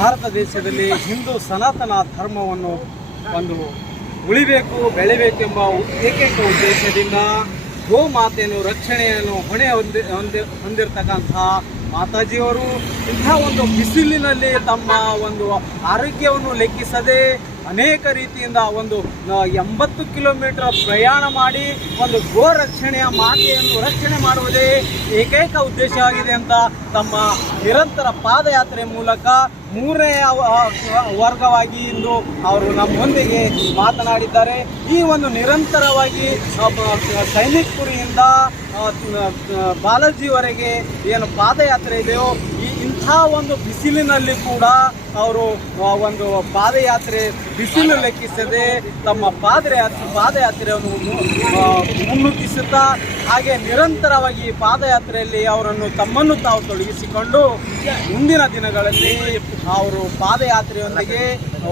ಭಾರತ ದೇಶದಲ್ಲಿ ಹಿಂದೂ ಸನಾತನ ಧರ್ಮವನ್ನು ಒಂದು ಉಳಿಬೇಕು ಬೆಳೆಯಬೇಕು ಎಂಬ ಏಕೈಕ ಉದ್ದೇಶದಿಂದ ಗೋಮಾತೆಯನ್ನು ರಕ್ಷಣೆಯನ್ನು ಹೊಣೆ ಹೊಂದಿರತಕ್ಕಂತಹ ಮಾತಾಜಿಯವರು ಇಂಥ ಒಂದು ಬಿಸಿಲಿನಲ್ಲಿ ತಮ್ಮ ಒಂದು ಆರೋಗ್ಯವನ್ನು ಲೆಕ್ಕಿಸದೆ ಅನೇಕ ರೀತಿಯಿಂದ ಒಂದು 80 ಕಿಲೋಮೀಟರ್ ಪ್ರಯಾಣ ಮಾಡಿ ಒಂದು ಗೋ ರಕ್ಷಣೆಯ ಮಾತೆಯನ್ನು ರಕ್ಷಣೆ ಮಾಡುವುದೇ ಏಕೈಕ ಉದ್ದೇಶವಾಗಿದೆ ಅಂತ ತಮ್ಮ ನಿರಂತರ ಪಾದಯಾತ್ರೆ ಮೂಲಕ ಮೂರನೆಯ ವರ್ಗವಾಗಿ ಇಂದು ಅವರು ನಮ್ಮೊಂದಿಗೆ ಮಾತನಾಡಿದ್ದಾರೆ. ಈ ಒಂದು ನಿರಂತರವಾಗಿ ಸೈನಿಕ್ಪುರಿಯಿಂದ ಬಾಲಾಜಿವರೆಗೆ ಏನು ಪಾದಯಾತ್ರೆ ಇದೆಯೋ ಇಂಥ ಒಂದು ಬಿಸಿಲಿನಲ್ಲಿ ಕೂಡ ಅವರು ಒಂದು ಪಾದಯಾತ್ರೆ ಬಿಸಿಲು ಲೆಕ್ಕಿಸದೆ ತಮ್ಮ ಪಾದಯಾತ್ರೆಯನ್ನು ಮುನ್ನುಗ್ಗಿಸುತ್ತಾ ಹಾಗೆ ನಿರಂತರವಾಗಿ ಪಾದಯಾತ್ರೆಯಲ್ಲಿ ಅವರನ್ನು ತಮ್ಮನ್ನು ತಾವು ತೊಡಗಿಸಿಕೊಂಡು ಮುಂದಿನ ದಿನಗಳಲ್ಲಿ ಅವರು ಪಾದಯಾತ್ರೆಯೊಂದಿಗೆ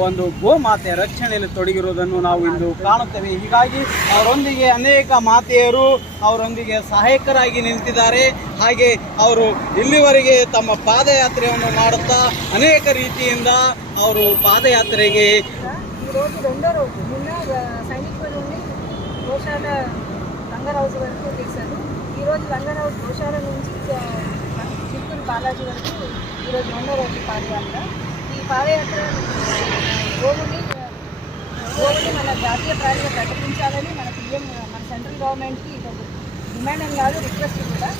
ಒಂದು ಗೋಮಾತೆಯ ರಕ್ಷಣೆಯಲ್ಲಿ ತೊಡಗಿರುವುದನ್ನು ನಾವು ಇಂದು ಕಾಣುತ್ತೇವೆ. ಹೀಗಾಗಿ ಅವರೊಂದಿಗೆ ಅನೇಕ ಮಾತೆಯರು ಅವರೊಂದಿಗೆ ಸಹಾಯಕರಾಗಿ ನಿಂತಿದ್ದಾರೆ. ಹಾಗೆ ಅವರು ಇಲ್ಲಿವರೆಗೆ ತಮ್ಮ ಪಾದಯಾತ್ರೆಯನ್ನು ಮಾಡುತ್ತಾ అనేక ರೀತಿಯಿಂದ ಅವರು పాదయాత్రకి ఈరోజు రెండో రోజు నిన్న సైనికుల నుండి గోశాల లంగర్ హౌస్ వరకు చేశారు. ఈరోజు లంగర్ హౌస్ గోశాల నుంచి చిత్తూరు బాలాజీ వరకు ఈరోజు రెండో రోజు పాదయాత్ర. ఈ పాదయాత్ర గోవుని మన జాతీయ ప్రాణిగా ప్రకటించాలని మన పిఎం మన సెంట్రల్ గవర్నమెంట్కి డిమాండ్ అని కాదు, రిక్వెస్ట్ కూడా.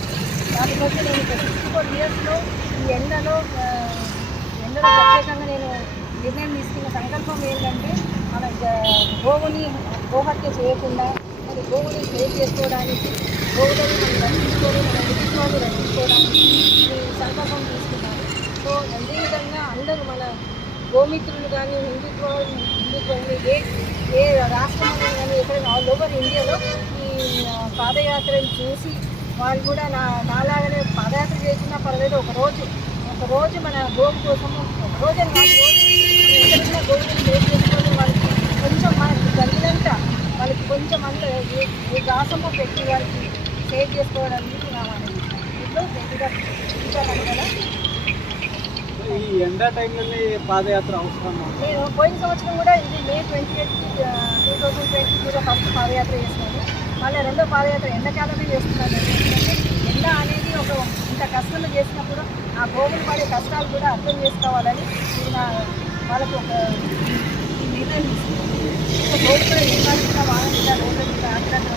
దానికోసం నేను 64 ఇయర్స్లో ఈ ఎండలో ప్రత్యేకంగా నేను నిర్ణయం తీసుకున్న సంకల్పం ఏంటంటే మన గోహత్య చేయకుండా మరి గోవుని సేవ్ చేసుకోవడానికి గోవులను మనం రక్షించుకొని మన హిందుత్వాన్ని రక్షించుకోవడానికి సంకల్పం తీసుకున్నాను. సో అదేవిధంగా అందరూ మన గోమిత్రులు కానీ హిందుత్వాన్ని ఏ రాష్ట్రంలో కానీ ఎక్కడైనా ఆల్ ఓవర్ ఇండియాలో ఈ పాదయాత్రను చూసి వాళ్ళు కూడా నాలాగనే పాదయాత్ర చేయకుండా పర్లేదు ఒక రోజు మన గోవు కోసము ఒక రోజు ఎక్కడైనా గోవుని సేవ్ చేసుకొని వాళ్ళకి కొంచెం మనకి జరిగినంత వాళ్ళకి కొంచెం అంత ఏ గాసము పెట్టి వాళ్ళకి సేవ్ చేసుకోవడానికి ఇంట్లో గట్టిగా చూపించాలని కదా. ఈ ఎండ టైంలోనే పాదయాత్ర అవసరం. నేను పోయిన సంవత్సరం కూడా ఇది May 28, 2022 ఫస్ట్ పాదయాత్ర చేస్తున్నాను. మళ్ళీ రెండో పాదయాత్ర ఎండాకాలమే చేస్తున్నాను. ఎందుకంటే ఎండ అనేది ఇంత కష్టంలో చేసినప్పుడు ఆ గోవులు పడే కష్టాలు కూడా అర్థం చేసుకోవాలని వాళ్ళకు ఒక నిర్ణయం తీసుకున్నాను. గోవులు కూడా నిర్మాణించిన వాహనంగా రోడ్ల మీద ఆటలాంటి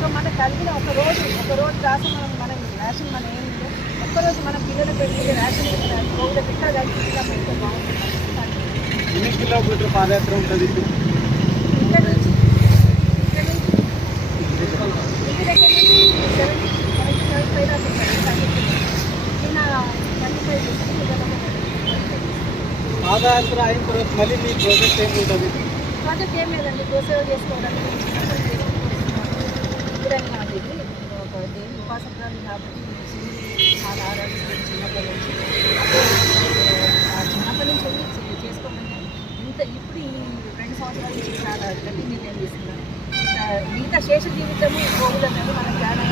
సో మనకు కలిగిన ఒక రోజు దాసం మనం రేషన్ మనం ఏమిటో ఒక్కరోజు మన పిల్లలు పెట్టి రేషన్ గోవుల పిక్కలు కలిసి పెడితే బాగుంటుంది. ఎన్ని కిలోమీటర్ పాదయాత్ర ఉంటుంది? ఇక్కడ నుంచి ఇంటి దగ్గర నుంచి 75 దాకా నిన్న 25 పాదయాత్ర అయిన తర్వాత మళ్ళీ మీ ప్రాజెక్ట్ ఏముంటుంది? ప్రాజెక్ట్ ఏం లేదండి, గోసేవ చేసుకోవడానికి ఇప్పుడైనా నాకు ఇది ఒక దేని ఉపాసకురాలు కాబట్టి చాలా ఆరాధిస్తాను చిన్నప్పటి నుంచి. చిన్నప్పటి నుంచి వెళ్ళి చేసుకోమని ఇప్పుడు ఈ 2 సంవత్సరాల నుంచి చాలా గట్టి నిర్ణయం తీసుకున్నాను. మిగతా శేష జీవితము గోవులను మన ధ్యానం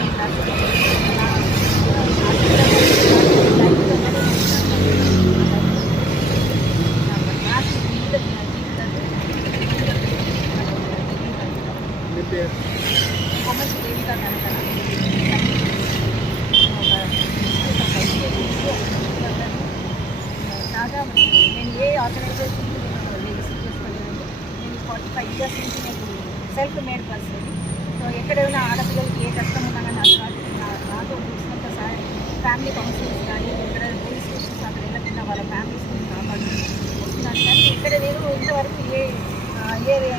కొమ్మచ్చి దేవిక కనుక కాగా నేను ఏ ఆర్గనైజేషన్ రిసీవ్ చేసుకోలేదండి. నేను 45 ఇయర్స్ నుంచి నేను సెల్ఫ్ మేడ్ పర్సన్. సో ఎక్కడైనా ఆడపిల్లలకి ఏ కష్టం ఉన్నా కానీ నాతో చూసినంత సహాయం ఫ్యామిలీ కౌన్సిలింగ్స్ కానీ ఇక్కడ పోలీస్ స్టేషన్స్ అక్కడ వెళ్ళకుండా వాళ్ళ ఫ్యామిలీస్ని కాపాడుతూ వస్తున్నాను. కానీ ఇక్కడ నేను ఇంతవరకు ఏ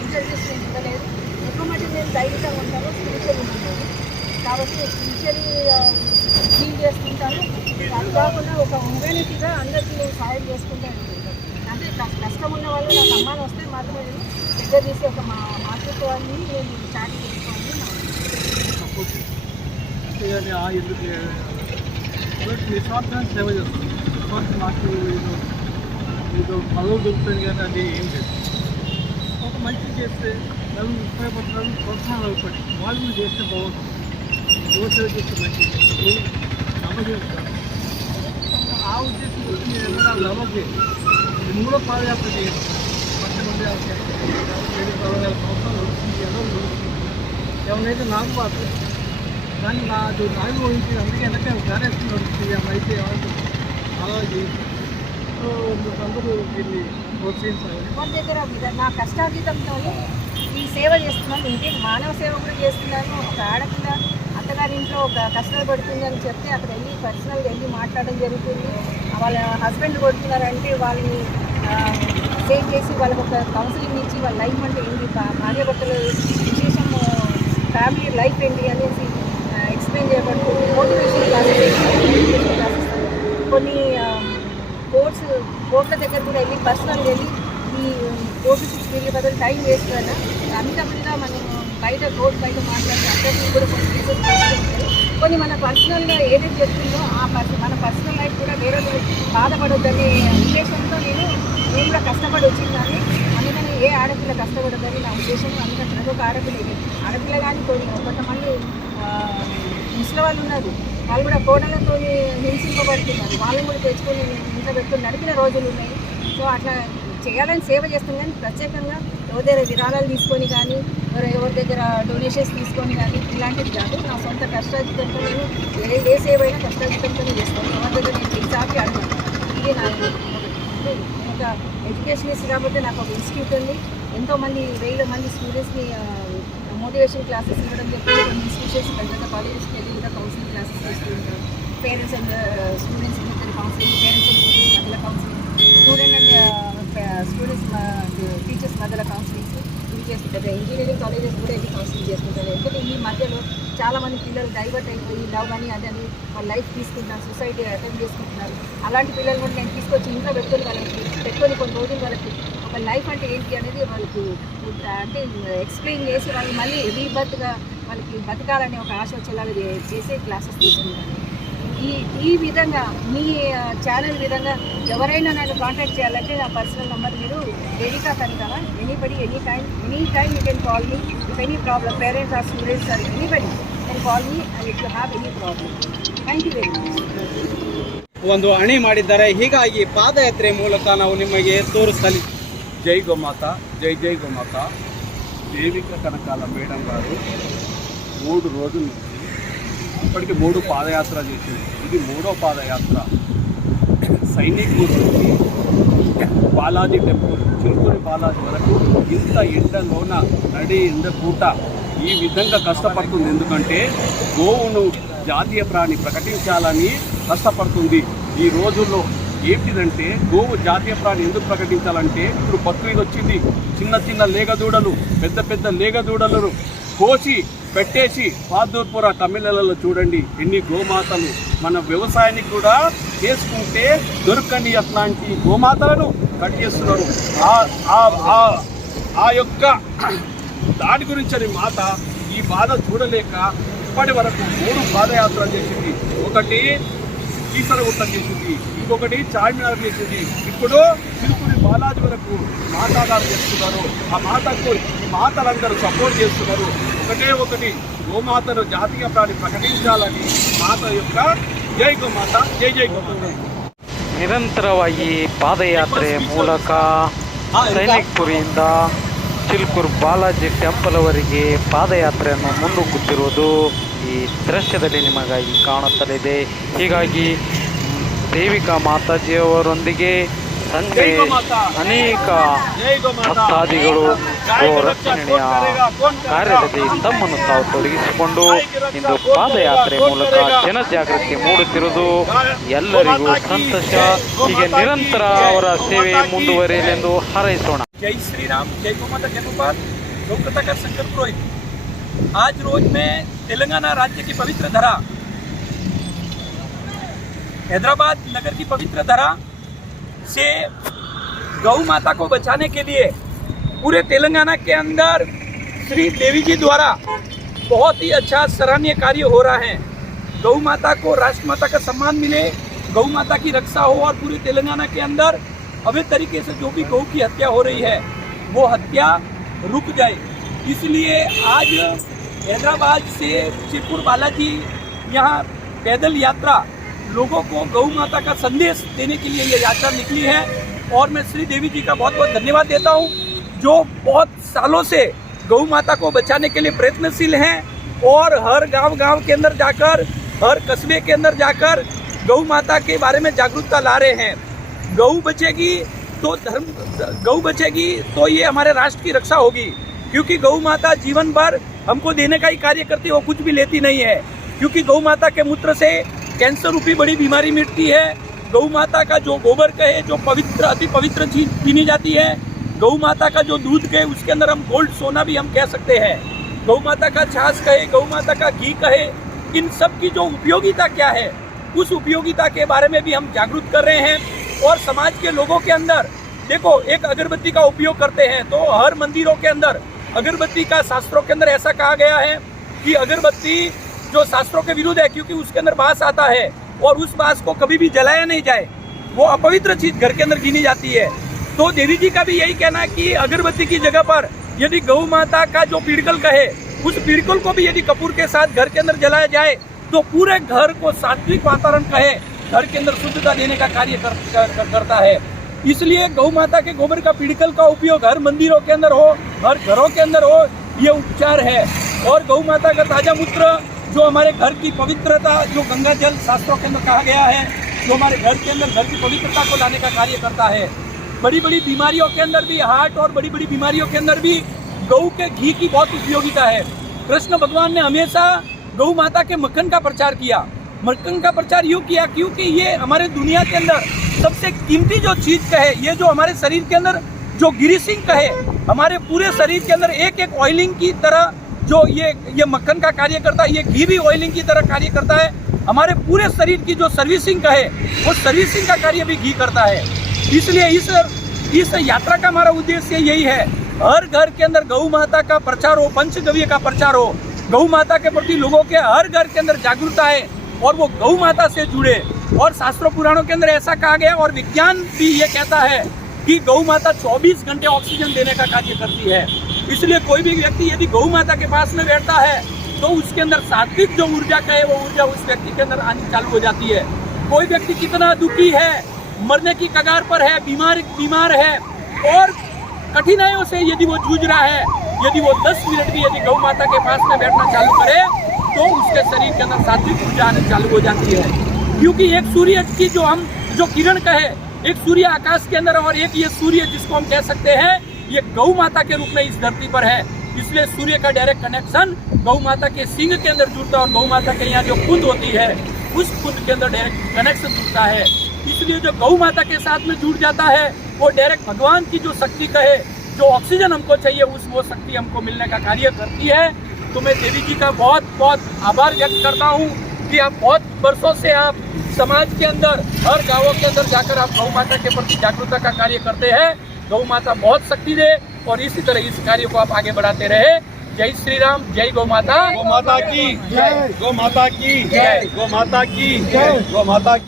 ఇంటర్వ్యూస్ నేను ఇవ్వలేదు. ఎక్కువ మటుకు నేను ధైర్యంగా ఉంటాను, స్పిరిచువల్ ఉంటాను కాబట్టి స్పిరిచువల్ ఫీల్ చేసుకుంటాను. అది కాకుండా ఒక హ్యూమానిటీగా అందరికీ నేను సాయం చేసుకుంటూ ఉంటాను. అంటే కష్టం ఉన్న వాళ్ళు నాకు అమ్మాని వస్తే మాత్రమే నేను దగ్గర తీసి ఒక మాతృత్వాన్ని నేను స్టార్ట్ చేసుకోవాలి. నిస్వార్థమైన సేవ చేస్తుంది. నాకు ఇది పదవులు దొరుకుతుంది కానీ అది ఏం లేదు. ఒక మంచి చేస్తే ఉపయోగపడుతున్నారు ప్రోత్సాహం అయిపోయి వాళ్ళు కూడా చేస్తే బాగుంటుంది. యువత చేస్తే మంచిది నమ్మకం. ఆ ఉద్దేశంతో మీరు ఏమైనా లవర్ చేయండి. మూడో పాదయాత్ర చేయండి. పచ్చమంది 40,000 సంవత్సరాలు నడుస్తుంది. ఎవరు నడుస్తుంది ఎవరైతే నాకు మాత్రం కానీ నాకు ఊహించి అందుకే వెనక గారేసి నడుస్తుంది. అయితే అలా చేయండి. సో అందరూ దీన్ని ప్రోత్సహించాలి. ఎవరి దగ్గర నా కష్టాతీతంతో ఈ సేవ చేస్తున్నాను. ఇంకే మానవ సేవ కూడా చేస్తున్నాను. ఒక ఆడపిల్ల అత్తగారింట్లో ఒక కష్టాలు పడుతుంది అని చెప్తే అక్కడ వెళ్ళి పర్సనల్గా వెళ్ళి మాట్లాడడం జరుగుతుంది. వాళ్ళ హస్బెండ్ కొడుతున్నారంటే వాళ్ళని సేవ్ చేసి వాళ్ళకి ఒక కౌన్సిలింగ్ ఇచ్చి వాళ్ళ లైఫ్ అంటే ఏంటి, భార్యాభర్తల విశేషం, ఫ్యామిలీ లైఫ్ ఏంటి అనేసి ఎక్స్ప్లెయిన్ చేయబడుతుంది. మోటివేషన్ క్లాసెస్ కొన్ని కోర్టుల దగ్గర కూడా వెళ్ళి పర్సనల్ వెళ్ళి ఈ కోర్టు వెళ్ళి బదులు టైం వేస్ట్ కదా అంతగా మనం రోడ్ బయట మాట్లాడితే అందరికీ కూడా కొన్ని కేసెస్ చేసుకుంటారు. కొన్ని మన పర్సనల్గా ఏదైతే చెప్తుందో మన పర్సనల్ లైఫ్ కూడా వేరే బాధపడొద్దనే ఉద్దేశంతో నేను కూడా కష్టపడి వచ్చిందని. అందుకని ఏ ఆడపిల్ల కష్టపడద్దని నా ఉద్దేశం. అందుకని ప్రతి ఒక్క ఆడపిల్ల కానీ కొంతమంది ముసలి వాళ్ళు ఉన్నారు, వాళ్ళు కూడా కోడలతో హింసింపబడుతున్నారు. వాళ్ళని కూడా తెచ్చుకొని నేను ఇంట్లో పెట్టుకొని నడిపిన రోజులు ఉన్నాయి. సో అట్లా చేయాలని సేవ చేస్తుంది కానీ ప్రత్యేకంగా ఎవరి దగ్గర విరాళాలు తీసుకొని కానీ ఎవరి దగ్గర డొనేషన్స్ తీసుకొని కానీ ఇలాంటివి కాదు. నా సొంత కష్టాజితంతో నేను ఏ సేవ అయినా కష్టాజితంతోనే చేస్తాను. ఎవరి దగ్గర నేను ఎగ్జామ్కి అడగను. ఇది నా ఒక ఎడ్యుకేషనిస్ట్ కాబట్టి నాకు ఒక ఇన్స్టిట్యూట్ ఉంది. ఎంతోమంది వేల మంది స్టూడెంట్స్ని మోటివేషన్ క్లాసెస్ ఇవ్వడం చెప్పి కొన్ని ఇన్స్టిట్యూషన్స్ పెద్ద కాలేజెస్కి వెళ్ళి కూడా కౌన్సిలింగ్ క్లాసెస్ చేస్తూ ఉంటారు. పేరెంట్స్ అండ్ స్టూడెంట్స్ మధ్య కౌన్సిలింగ్, పేరెంట్స్ అండ్ స్టూడెంట్స్ మధ్యలో కౌన్సిలింగ్, స్టూడెంట్స్ టీచర్స్ మధ్యలో కౌన్సిలింగ్స్ ఇవి చేస్తుంటారు. ఇంజనీరింగ్ కాలేజెస్ కూడా వెళ్ళి కౌన్సిలింగ్ చేస్తుంటారు. ఎందుకంటే ఈ మధ్యలో చాలామంది పిల్లలు డైవర్ట్ అయిపోయి లవ్ అని అదని వాళ్ళ లైఫ్ తీసుకుంటున్నారు, సొసైటీ అటెండ్ చేసుకుంటున్నారు. అలాంటి పిల్లలు కూడా నేను తీసుకొచ్చి ఇంట్లో పెట్టుకొని కొన్ని రోజులు వాళ్ళకి ఒక లైఫ్ అంటే ఏంటి అనేది వాళ్ళకి అంటే ఎక్స్ప్లెయిన్ చేసి వాళ్ళు మళ్ళీ రీబర్త్గా వాళ్ళకి బతకాలనే ఒక ఆశ వచ్చేలాగా చేసే క్లాసెస్ తీసుకుంటాను. ఈ విధంగా మీ ఛానల్ విధంగా ఎవరైనా నన్ను కాంటాక్ట్ చేయాలంటే నా పర్సనల్ నెంబర్ మీరు రేణికా కనికవ. Anybody any time you can call me if any problem. Parents or students or anybody can call me and if you have any problem. Thank you very much. ಒಂದು ಅಣಿ ಮಾಡಿದ್ದಾರೆ. ಹೀಗಾಗಿ ಪಾದಯಾತ್ರೆ ಮೂಲಕ ನಾವು ನಿಮಗೆ ತೋರಿಸಲಿ. జై గోమాత, జై జై గోమాత. దేవిక కనకాల మేడం గారు 3 రోజుల నుంచి ఇప్పటికి 3 పాదయాత్ర చేసింది. ఇది 3వ పాదయాత్ర. సైనిక్పూర్ నుంచి బాలాజీ టెంపుల్, చిలుకూరి బాలాజీ వరకు ఇంత ఎండలోన ఎండ పూట ఈ విధంగా కష్టపడుతుంది. ఎందుకంటే గోవును జాతీయ ప్రాణి ప్రకటించాలని కష్టపడుతుంది. ఈ రోజుల్లో ఏంటిదంటే గోవు జాతీయ ప్రాణి ఎందుకు ప్రకటించాలంటే ఇప్పుడు బక్రీద్ వచ్చింది. చిన్న లేగదూడలు, పెద్ద లేగదూడలను కోసి పెట్టేసి పాదూర్పుర తమిళలలో చూడండి ఎన్ని గోమాతలు. మన వ్యవసాయానికి కూడా చేసుకుంటే దొరకని అట్లాంటి గోమాతలను కట్ చేస్తున్నారు. ఆ యొక్క దాని గురించి అని మాత ఈ బాధ చూడలేక ఇప్పటి వరకు 3 పాదయాత్రలు చేసింది. ఒకటి కీసరగుట్ట చేసింది, ఇంకొకటి చార్మినార్ చేసింది, ఇప్పుడు చిలుకూరి బాలాజీ వరకు మాతాగారు చేస్తున్నారు. ఆ మాతకు మాతలందరూ సపోర్ట్ చేస్తున్నారు. ఒకటి గోమాతను జాతీయ ప్రాణి ప్రకటించాలని మాత యొక్క జై గోమాత, జై జై గోమాత. ನಿರಂತರವಾಗಿ ಪಾದಯಾತ್ರೆ ಮೂಲಕ ಸೈನಿಕ್ಪುರಿಯಿಂದ ಚಿಲ್ಕೂರು ಬಾಲಾಜಿ ಟೆಂಪಲ್ವರೆಗೆ ಪಾದಯಾತ್ರೆಯನ್ನು ಮುನ್ನುಗ್ಗುತ್ತಿರುವುದು ಈ ದೃಶ್ಯದಲ್ಲಿ ನಿಮಗಾಗಿ ಕಾಣುತ್ತಲಿದೆ. ಹೀಗಾಗಿ ದೇವಿಕಾ ಮಾತಾಜಿಯವರೊಂದಿಗೆ ಅನೇಕ ಭಕ್ತಾದಿಗಳು ಗೋ ರಕ್ಷಣೆಯ ಕಾರ್ಯದಲ್ಲಿ ತಮ್ಮನ್ನು ತಾವು ತೊಡಗಿಸಿಕೊಂಡು ಇಂದು ಪಾದಯಾತ್ರೆ ಮೂಲಕ ಜನಜಾಗೃತಿ ಮೂಡುತ್ತಿರುವುದು ಎಲ್ಲರಿಗೂ ಸಂತೋಷ. ಹೀಗೆ ನಿರಂತರ ಅವರ ಸೇವೆ ಮುಂದುವರಿಯಲೆಂದು ಹಾರೈಸೋಣ. जय श्री राम, जय गोमाता, जय गोपाल. लोककथाकार शंकर पुरोहित. आज रोज में तेलंगाना राज्य की पवित्र धरा, हैदराबाद नगर की पवित्र धरा से गौ माता को बचाने के लिए पूरे तेलंगाना के अंदर श्री देवी जी द्वारा बहुत ही अच्छा सराहनीय कार्य हो रहा है. गौ माता को राष्ट्रमाता का सम्मान मिले, गौ माता की रक्षा हो और पूरे तेलंगाना के अंदर अवैध तरीके से जो भी गौ की हत्या हो रही है वो हत्या रुक जाए, इसलिए आज हैदराबाद से चिरपुर बालाजी यहाँ पैदल यात्रा लोगों को गौ माता का संदेश देने के लिए ये यात्रा निकली है। और मैं श्री देवी जी का बहुत बहुत धन्यवाद देता हूँ, जो बहुत सालों से गौ माता को बचाने के लिए प्रयत्नशील हैं और हर गांव के अंदर जाकर, हर कस्बे के अंदर जाकर गौ माता के बारे में जागरूकता ला रहे हैं। गौ बचेगी तो ये हमारे राष्ट्र की रक्षा होगी, क्योंकि गौ माता जीवन भर हमको देने का ही कार्य करती है, वो कुछ भी लेती नहीं है। क्योंकि गौ माता के मूत्र से कैंसर रूपी बड़ी बीमारी मिटती है। गौ माता का जो गोबर कहे, जो पवित्र अति पवित्र चीज पीनी जाती है। गौ माता का जो दूध कहे, उसके अंदर हम गोल्ड सोना भी हम कह सकते हैं। गौ माता का छाछ कहे, गौ माता का घी कहे, इन सब की जो उपयोगिता क्या है, उस उपयोगिता के बारे में भी हम जागरूक कर रहे हैं। और समाज के लोगों के अंदर देखो, एक अगरबत्ती का उपयोग करते हैं तो हर मंदिरों के अंदर अगरबत्ती का शास्त्रों के अंदर ऐसा कहा गया है कि अगरबत्ती जो शास्त्रों के विरुद्ध है, क्योंकि उसके अंदर बांस आता है और उस बांस को कभी भी जलाया नहीं जाए, वो अपवित्र चीज घर के अंदर गिनी जाती है। तो देवी जी का भी यही कहना है कि अगरबत्ती की जगह पर यदि गौ माता का जो पीड़कल कहे, उस पीड़कल को भी यदि कपूर के साथ घर के अंदर जलाया जाए तो पूरे घर को सात्विक वातावरण कहे, घर के अंदर शुद्धता देने का कार्य करता है। इसलिए गौ माता के गोबर का पीड़कल का उपयोग हर मंदिरों के अंदर हो, हर घरों के अंदर हो, ये उपचार है। और गौ माता का ताजा मूत्र जो हमारे घर की पवित्रता, जो गंगा जल शास्त्रों के अंदर कहा गया है, जो हमारे घर के अंदर घर की पवित्रता को लाने का कार्य करता है। बड़ी बड़ी बीमारियों के अंदर भी, हार्ट और बड़ी बड़ी बीमारियों के अंदर भी गौ के घी की बहुत उपयोगिता है। कृष्ण भगवान ने हमेशा गौ माता के मक्खन का प्रचार किया। मक्खन का प्रचार यूँ किया क्योंकि ये हमारे दुनिया के अंदर सबसे कीमती जो चीज कहे, ये जो हमारे शरीर के अंदर जो गिरीसिंग कहे, हमारे पूरे शरीर के अंदर एक एक ऑयलिंग की तरह जो ये मक्खन का कार्य करता है, ये घी भी ऑयलिंग की तरह कार्य करता है। हमारे पूरे शरीर की जो सर्विसिंग कहे, वो सर्विसिंग का कार्य भी घी करता है। इसलिए इस यात्रा का हमारा उद्देश्य यही है, हर घर के अंदर गौ माता का प्रचार हो, पंचगव्य का प्रचार हो, गौ माता के प्रति लोगों के हर घर के अंदर जागरूकता है और वो गौ माता से जुड़े। और शास्त्रों पुराणों के अंदर ऐसा कहा गया और विज्ञान भी ये कहता है कि गौ माता 24 घंटे ऑक्सीजन देने का कार्य करती है। इसलिए कोई भी व्यक्ति यदि गौ माता के पास में बैठता है तो उसके अंदर सात्विक जो ऊर्जा कहे, वो ऊर्जा उस व्यक्ति के अंदर आनी चालू हो जाती है। कोई व्यक्ति कितना दुखी है, मरने की कगार पर है, बीमार है और कठिनाइयों से यदि वो जूझ रहा है, यदि वो 10 मिनट भी यदि गौ माता के पास में बैठना चालू करे तो उसके शरीर के अंदर सात्विक ऊर्जा आने चालू हो जाती है। क्योंकि एक सूर्य की जो किरण कहे, एक सूर्य आकाश के अंदर और एक ये सूर्य जिसको हम कह सकते हैं, ये गौ माता के रूप में इस धरती पर है। इसलिए सूर्य का डायरेक्ट कनेक्शन गौ माता के सिंह के अंदर जुड़ता है और गौ माता के यहाँ जो खुद होती है, उस खुद के अंदर डायरेक्ट कनेक्शन जुड़ता है। इसलिए जो गौ माता के साथ में जुड़ जाता है, वो डायरेक्ट भगवान की जो शक्ति कहे, जो ऑक्सीजन हमको चाहिए, वो शक्ति हमको मिलने का कार्य करती है। तो मैं देवी जी का बहुत बहुत आभार व्यक्त करता हूँ कि आप बहुत वर्षों से आप समाज के अंदर, हर गांवों के अंदर जाकर आप गौ माता के प्रति जागरूकता का कार्य करते हैं। गौ माता बहुत शक्ति दे और इसी तरह इस कार्य को आप आगे बढ़ाते रहे। जय श्री राम, जय गौ माता। गौ माता की जय, गौ माता की जय, गौ माता की जय, गौ माता की